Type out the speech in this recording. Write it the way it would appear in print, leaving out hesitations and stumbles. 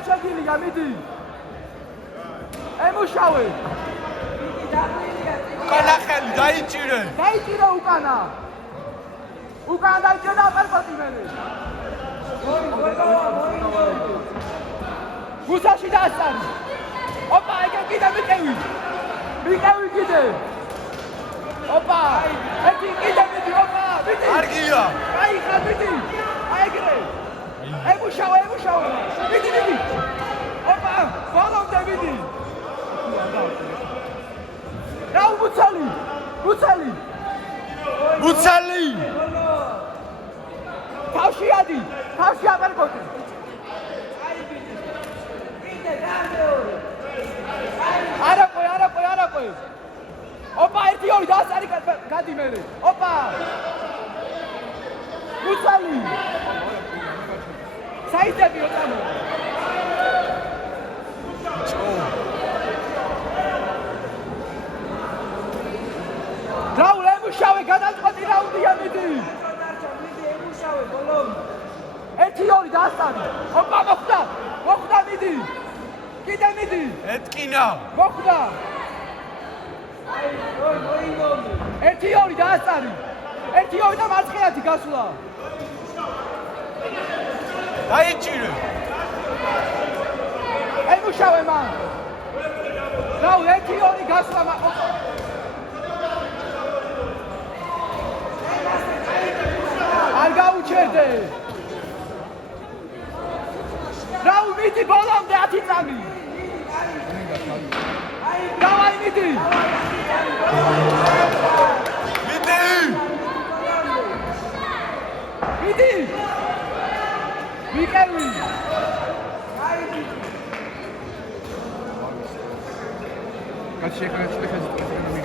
გაჩაგილია, მიდი. ემუშავე. უკანა ხელი დაიჭირე. დაიჭირე უკანა. უკანა დაიჭირე და აპერკოტი მერე. გუსაში დაასწარი. ოპა, ეგ კიდე მიყევი. მიყევი კიდე. ოპა, ერთი კიდე მიდი, ოპა, მიდი. არგია. აი, ხა მიდი. აი ეგრე. ემუშავე. მიდი. ოპა, ბოლომდე მიდი. რა უცალი. მუცალი. თავში ადი, თავში აპერკოტი. არაყო. ოპა, 1-2 დაასწარი გადი მერე. ოპა. მუცალი. საიტები ოტანო. რაულ ემუშავე, გადაწყვეტი რაუნდია მიდი. ემუშავე, ბოლომ. 1-2 დაასწარი. ოპა, მოხვდა მიდი. კიდე მიდი. ეთკინა. მოხვდა. 1-2 დაასწარი. 1-2 და მარცხენათი გასვლა. დაიჭირე. ემუშავე მან. რაულ 1-2 გასვლა არ გაუჩერდე. რაულ მიდი ბოლომდე 10 წამი. დავაი მიდი. მიყევი. კაცი ეხლა